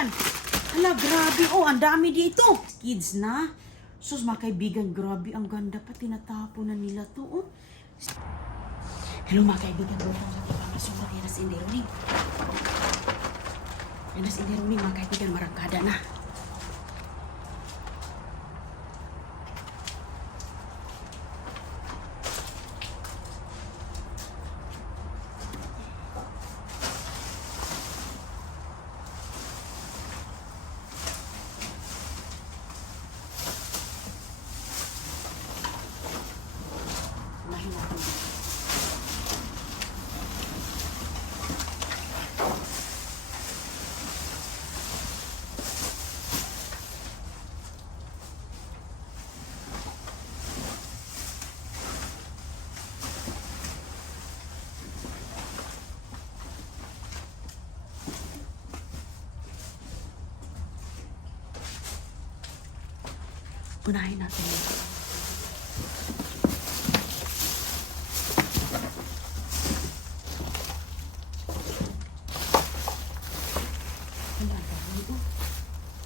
dyan. Hala, grabe. Oh, ang dami dito. Kids na. Sus, mga kaibigan, grabe. Ang ganda pa. Tinatapo na nila to. Oh. Hello, mga kaibigan. Welcome sa Tipa Masura. Yan na si Inderoning. Yan na si Inderoning, mga kaibigan. Marangkada na. Unahin natin ito.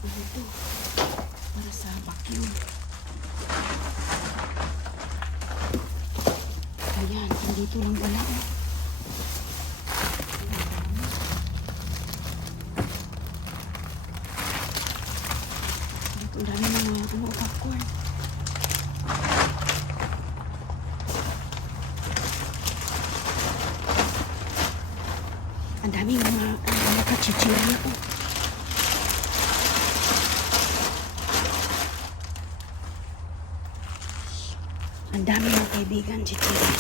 Ano ito? Para sa vacuum. Ayan, dito lang wala. Dito, ang dami ng mga popcorn. Ang daming mga kachichirya ko. Ang dami mga kaibigan, chichirya.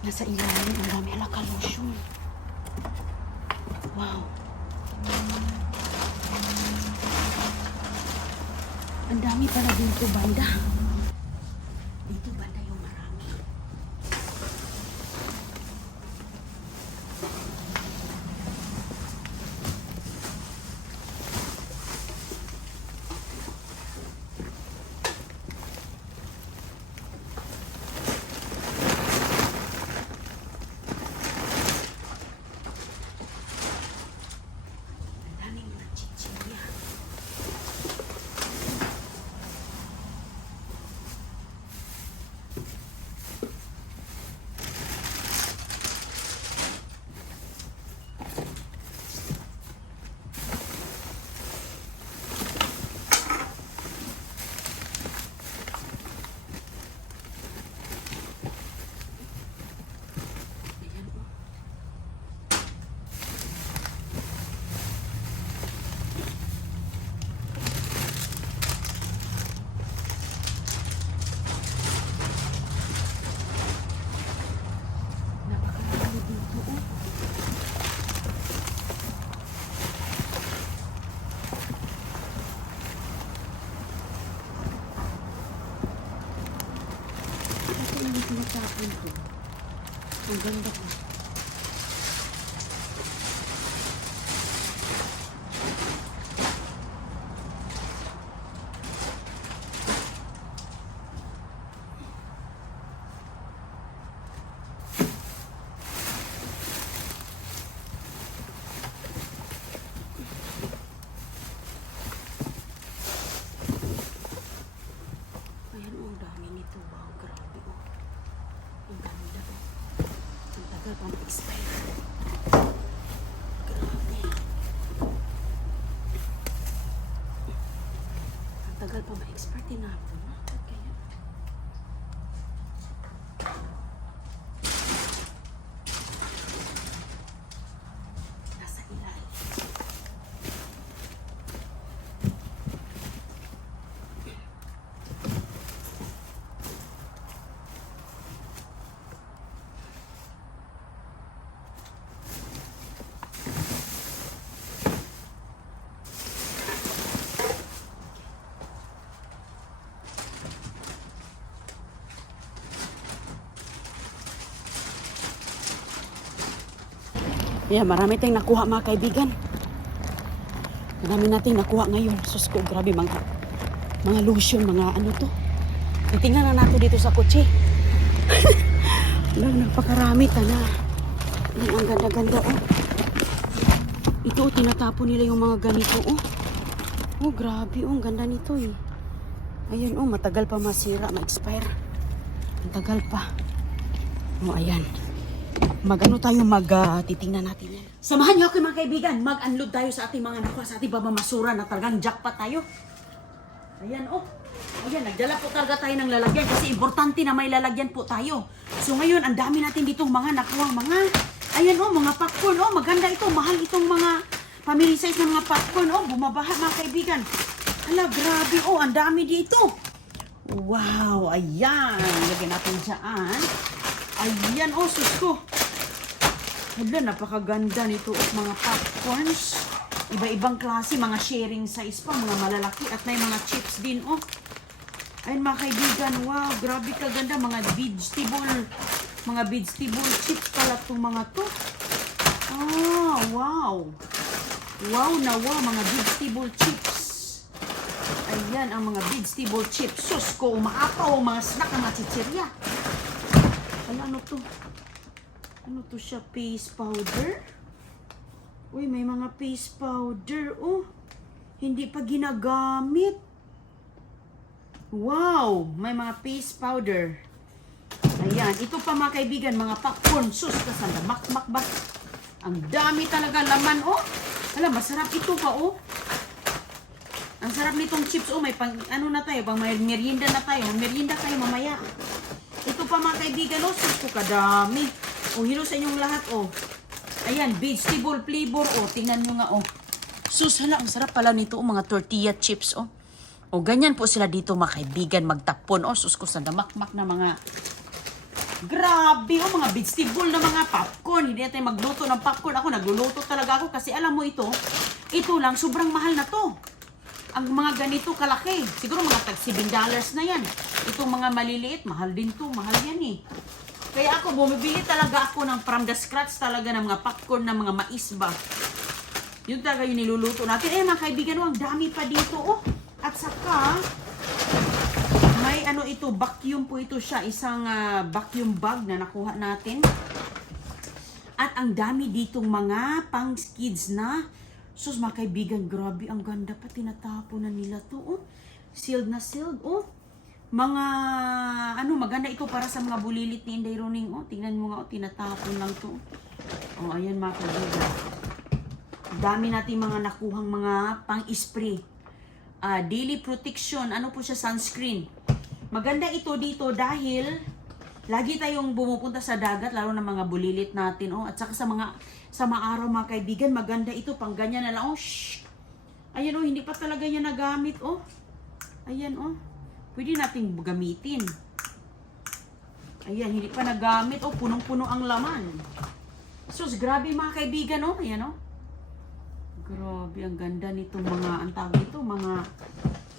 Nasa ilalim, ang dami alaka lotion. Wow. Ang dami pala dito banda. Dito banda yung marami. Ang daming mga chichirya. Napakarami dito, oh. Ito lang yung tinatapon ko. Ang ganda ko. Ayan, oh, ang dami nito. Wow, grabe, oh. Ang ganda, oh. Ang tagal pa mag-expire. Grabe. Ang tagal pa ma-expire. Tinapon na. Kaya. Nasa ilalim. Yeah, marami tayong nakuha mga kaibigan. Marami nating nakuha ngayon. Sus ko, grabe mga lotion, mga ano to. Titingnan na natin dito sa kotse. Lang, napakarami tala. Ay, ang ganda-ganda, oh. Ito, oh, tinatapon nila yung mga ganito, oh. Oh, grabe, oh. Ang ganda nito, eh. Ayan, oh. Matagal pa masira, ma-expire. Ang tagal pa. Oh, ayan. Titingnan natin yan. Samahan niyo ako, mga kaibigan. Mag-unload tayo sa ating mga nakuha, sa ating babamasuran na talagang jackpot tayo. Ayan, oh. Ayan, nagdala po talaga tayo ng lalagyan kasi importante na may lalagyan po tayo. So ngayon, ang dami natin ditong mga nakuha, ayan, oh, mga popcorn, oh, maganda ito, mahal itong mga family size ng mga popcorn, oh, bumabaha, mga kaibigan. Hala, grabe, oh, ang dami dito. Wow, ayan, lagyan natin dyan. Ayan, oh, sus ko. Hala, napakaganda nito, oh, mga popcorns. Iba-ibang klase, mga sharing size pa, mga malalaki, at may mga chips din, oh. Ayun, mga kaibigan, wow, grabe kaganda, mga vegetable chips pala itong mga to. Ah, wow. Wow na wow, mga vegetable chips. Ayan, ang mga vegetable chips. Sus ko, umaapaw, mga snack, mga chichirya. Ano to? Ano to siya? Paste powder? Uy, may mga paste powder, oh. Hindi pa ginagamit. Wow, may mga paste powder. Ayan, ito pa mga kaibigan, mga popcorn. Sus, kasanda, makmak ba? Ang dami talaga laman, oh. Alam, masarap ito pa, oh. Ang sarap nitong chips, oh. May pang, ano na tayo, pang may merienda na tayo. Merienda tayo mamaya. Ito pa mga kaibigan, oh. Sus ko, kadami. Oh, hilo sa inyong lahat, oh. Ayan, vegetable flavor, oh. Tingnan nyo nga, oh. Sus, hala, ang sarap pala nito, oh. Mga tortilla chips, oh. O, ganyan po sila dito, mga kaibigan, magtapon. O, sus ko sa damakmak na mga... Grabe, o, mga vegetable na mga popcorn. Hindi natin magluto ng popcorn. Ako, nagluluto talaga ako kasi alam mo ito lang, sobrang mahal na to. Ang mga ganito kalaki. Siguro mga tag $7 na yan. Itong mga maliliit, mahal din to. Mahal yan eh. Kaya ako, bumibili talaga ako ng from the scratch talaga ng mga popcorn na mga mais ba. Yun talaga yung niluluto natin. Eh, mga kaibigan, ang dami pa dito, oh. At saka, may ano ito, vacuum po ito siya. Isang vacuum bag na nakuha natin. At ang dami ditong mga pang kids na. Sus, mga kaibigan, grabe, ang ganda pa. Tinatapo na nila to, oh. Sealed na sealed, oh. Mga, ano, maganda ito para sa mga bulilit ni Inday Roning, oh. Tingnan mo nga, oh, tinatapon lang to. Oh, ayan mga kaibigan. Dami natin mga nakuhang mga pang-spray. Daily protection, ano po siya, sunscreen. Maganda ito dito dahil lagi tayong bumupunta sa dagat, lalo na mga bulilit natin, oh. At saka sa maaraw, mga kaibigan, maganda ito, pang ganyan na lang, oh. Shh. Ayan, oh, hindi pa talaga yan nagamit, oh. Ayan, oh. Pwede nating gamitin. Ayan, hindi pa nagamit, oh, punong-puno ang laman. Sus, grabe mga kaibigan, oh. Ayan, oh. Grabe, ang ganda nitong mga, ang tawag ito, mga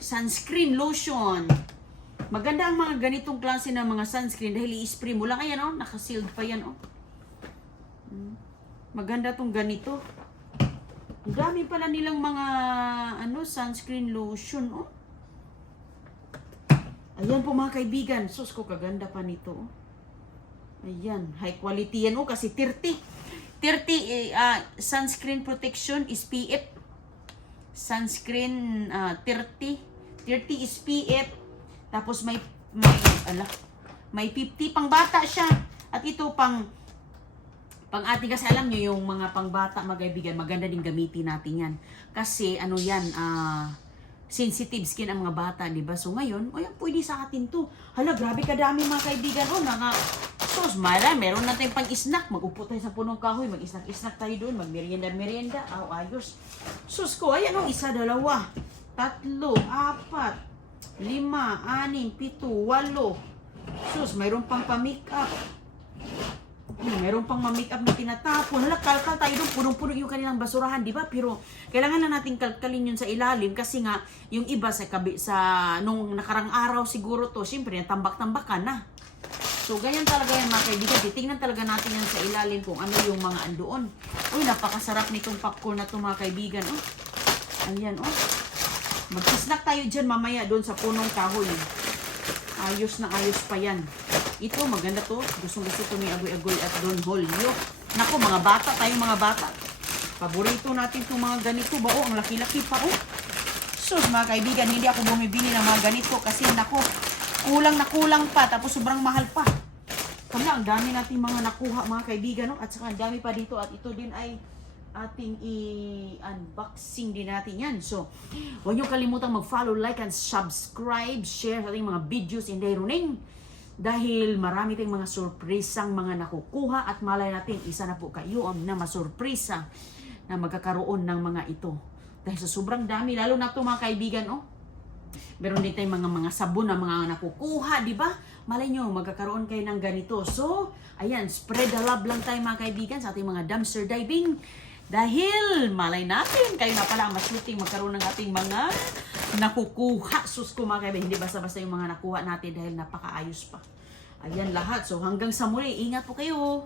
sunscreen lotion. Maganda ang mga ganitong klase ng mga sunscreen dahil i-spray mo lang. Ayan, oh, naka-sealed pa yan, oh. Maganda tong ganito. Ang dami pala nilang mga, ano, sunscreen lotion, oh. Ayan po mga kaibigan. Sus ko, kaganda pa nito, oh. Ayan, high quality yan, oh, kasi 30 sunscreen protection SPF. Sunscreen 30 SPF. Tapos may 50 pang bata siya. At ito pang ating, kasi alam nyo yung mga pang bata, mga kaibigan, maganda din gamitin natin yan. Kasi ano yan, sensitive skin ang mga bata, di ba? So ngayon, o yan, pwede sa atin to. Hala, grabe kadami mga kaibigan. O, sos, meron natin pang snack. Mag-upo tayo sa punong kahoy, mag-snack tayo doon, mag-merienda. Ayos. Sus ko, ayan o, 1, 2, 3, 4, 5, 6, 7, 8. Sus, mayroon pang pa-makeup. Mayroon pang ma-makeup na tinatapon. Hala, kalkal tayo doon, punong-puno yung kanilang basurahan, di ba? Pero kailangan na natin kalkalin yun sa ilalim kasi nga, yung iba nung nakarang araw siguro to, siyempre, tambak-tambakan na. So, ganyan talaga yan mga kaibigan. Titingnan talaga natin yan sa ilalim kung ano yung mga andoon. Uy, napakasarap nitong popcorn na ito mga kaibigan. Oh. Ayan, oh. Mag-snack tayo dyan mamaya doon sa punong kahoy. Ayos na ayos pa yan. Ito, maganda to. Gusto to ni Agoy-Agoy at Don Julio. Nako, mga bata, tayong mga bata. Paborito natin itong mga ganito ba? Oh, ang laki-laki pa, oh. Sus, mga kaibigan, hindi ako bumibili ng mga ganito kasi, nako, kulang na kulang pa, tapos sobrang mahal pa. Kaya, ang dami natin mga nakuha, mga kaibigan, no? At saka, ang dami pa dito. At ito din ay ating i-unboxing din natin yan. So, huwag niyo kalimutang mag-follow, like, and subscribe, share sa ating mga videos in Dayruning. Dahil marami tayong mga surpresang mga nakukuha at malay natin, isa na po kayo ang na masurpresa na magkakaroon ng mga ito. Dahil sa sobrang dami, lalo na ito mga kaibigan, oh. Meron din tayong mga sabon na mga nakukuha, di ba? Malay nyo, magkakaroon kayo ng ganito. So, ayan, spread the love lang tayo mga kaibigan sa ating mga dumpster diving. Dahil malay natin, kayo na pala ang masuting magkaroon ng ating mga nakukuha. Sus ko mga kaibigan, hindi basta-basta yung mga nakuha natin dahil napakaayos pa. Ayan lahat. So hanggang sa muli, ingat po kayo.